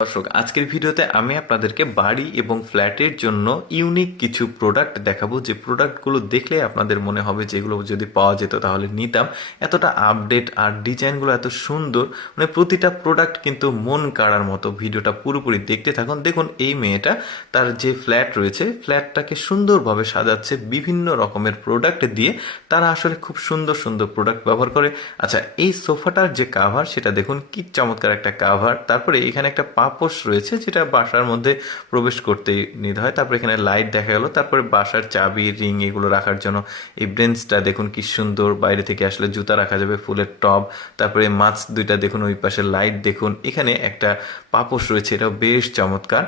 দর্শক, আজকের ভিডিওতে আমি আপনাদেরকে বাড়ি এবং ফ্ল্যাটের জন্য ইউনিক কিছু প্রোডাক্ট দেখাবো, যে প্রোডাক্টগুলো দেখলে আপনাদের মনে হবে যেগুলো যদি পাওয়া যেত তাহলে নিতাম। এতটা আপডেট আর ডিজাইনগুলো এত সুন্দর, মানে প্রতিটা প্রোডাক্ট কিন্তু মন কাড়ার মতো। ভিডিওটা পুরোপুরি দেখতে থাকুন। দেখুন, এই মেয়েটা তার যে ফ্ল্যাট রয়েছে, ফ্ল্যাটটাকে সুন্দরভাবে সাজাচ্ছে বিভিন্ন রকমের প্রোডাক্ট দিয়ে। তারা আসলে খুব সুন্দর সুন্দর প্রোডাক্ট ব্যবহার করে। আচ্ছা, এই সোফাটার যে কাভার, সেটা দেখুন কি চমৎকার একটা কাভার। তারপরে এখানে একটা পাপোশ রয়েছে যেটা বাসার মধ্যে প্রবেশ করতে নিতে হয়। তারপরে এখানে লাইট দেখা গেল। তারপরে বাসার চাবি, রিং এগুলো রাখার জন্য এই ব্রেঞ্চটা দেখুন কি সুন্দর। বাইরে থেকে আসলে জুতা রাখা যাবে, ফুলের টব। তারপরে মাছ দুইটা দেখুন, ওই পাশে লাইট দেখুন। এখানে একটা পাপোশ রয়েছে, এটাও বেশ চমৎকার।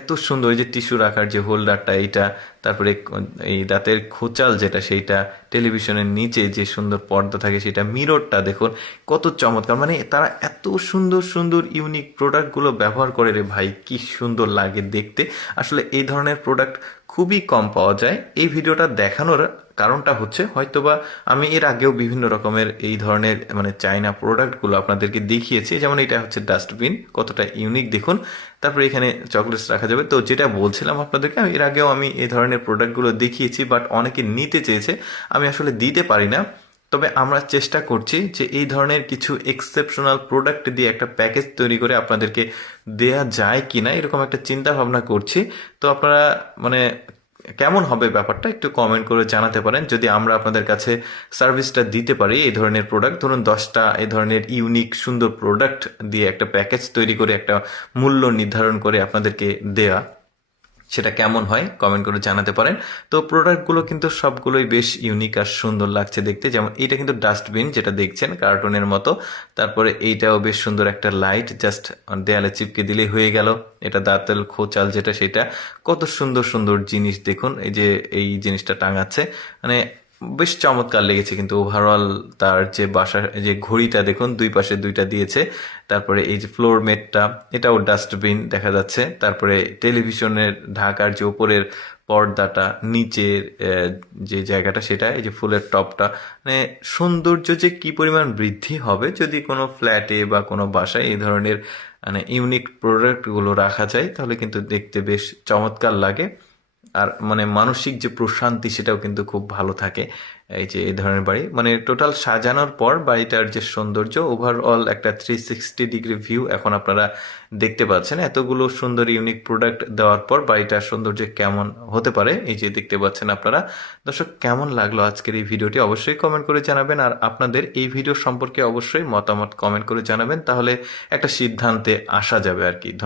এত সুন্দর, এই যে টিস্যু রাখার যে হোল্ডারটা এইটা, তারপরে এই দাঁতের খোঁচাল যেটা সেইটা, টেলিভিশনের নিচে যে সুন্দর পর্দা থাকে সেটা, মিররটা দেখুন কত চমৎকার। মানে তারা এত সুন্দর সুন্দর ইউনিক প্রোডাক্টগুলো ব্যবহার করে রে ভাই, কি সুন্দর লাগে দেখতে। আসলে এই ধরনের প্রোডাক্ট খুবই কম পাওয়া যায়। এই ভিডিওটা দেখানোর কারণটা হচ্ছে, হয়তোবা আমি এর আগেও বিভিন্ন রকমের এই ধরনের মানে চাইনা প্রোডাক্টগুলো আপনাদেরকে দেখিয়েছি। যেমন এটা হচ্ছে ডাস্টবিন, কতটা ইউনিক দেখুন। তারপরে এখানে চকলেটস রাখা যাবে। তো যেটা বলছিলাম আপনাদেরকে, এর আগেও আমি এই ধরনের প্রোডাক্টগুলো দেখিয়েছি, বাট অনেকে নিতে চেয়েছে, আমি আসলে দিতে পারি না। তবে আমরা চেষ্টা করছি যে এই ধরনের কিছু এক্সেপশনাল প্রোডাক্ট দিয়ে একটা প্যাকেজ তৈরি করে আপনাদেরকে দেয়া যায় কিনা, এরকম একটা চিন্তা ভাবনা করছি। তো আপনারা মানে কেমন হবে ব্যাপারটা একটু কমেন্ট করে জানাতে পারেন, যদি আমরা আপনাদের কাছে সার্ভিসটা দিতে পারি। এই ধরনের প্রোডাক্ট ধরুন 10টা এই ধরনের ইউনিক সুন্দর প্রোডাক্ট দিয়ে একটা প্যাকেজ তৈরি করে একটা মূল্য নির্ধারণ করে আপনাদেরকে দেয়া, সেটা কেমন হয় কমেন্ট করে জানাতে পারেন। তো প্রোডাক্টগুলো কিন্তু সবগুলোই বেশ ইউনিক আর সুন্দর লাগছে দেখতে। যেমন এইটা কিন্তু ডাস্টবিন, যেটা দেখছেন কার্টুনের মতো। তারপরে এইটাও বেশ সুন্দর একটা লাইট, জাস্ট দেয়ালে চিপকে দিলেই হয়ে গেল। এটা দাঁতের খোঁচাল যেটা, সেটা কত সুন্দর সুন্দর জিনিস দেখুন। এই যে এই জিনিসটা টাঙাচ্ছে, মানে বেশ চমৎকার লেগেছে কিন্তু ওভারঅল। তার যে বাসার যে ঘড়িটা দেখুন, দুই পাশে দুইটা দিয়েছে। তারপরে এই যে ফ্লোর মেটটা, এটাও ডাস্টবিন দেখা যাচ্ছে। তারপরে টেলিভিশনের ঢাকার যে উপরের পর্দাটা, নিচের যে জায়গাটা, সেটা এই যে ফুলের টপটা, মানে সৌন্দর্য যে কি পরিমাণ বৃদ্ধি হবে যদি কোনো ফ্ল্যাটে বা কোনো বাসায় এই ধরনের মানে ইউনিক প্রোডাক্টগুলো রাখা যায়, তাহলে কিন্তু দেখতে বেশ চমৎকার লাগে। আর মানে মানসিক যে প্রশান্তি, সেটাও কিন্তু খুব ভালো থাকে। এই যে এই ধরনের বাড়ি, মানে টোটাল সাজানোর পর বাড়িটার যে সৌন্দর্য, ওভারঅল একটা 360 ডিগ্রি ভিউ এখন আপনারা দেখতে পাচ্ছেন। এতগুলো সুন্দর ইউনিক প্রোডাক্ট দেওয়ার পর বাড়িটার সৌন্দর্য কেমন হতে পারে, এই যে দেখতে পাচ্ছেন আপনারা। দর্শক, কেমন লাগলো আজকের এই ভিডিওটি অবশ্যই কমেন্ট করে জানাবেন। আর আপনাদের এই ভিডিও সম্পর্কে অবশ্যই মতামত কমেন্ট করে জানাবেন, তাহলে একটা সিদ্ধান্তে আসা যাবে আর কি। ধন্যবাদ।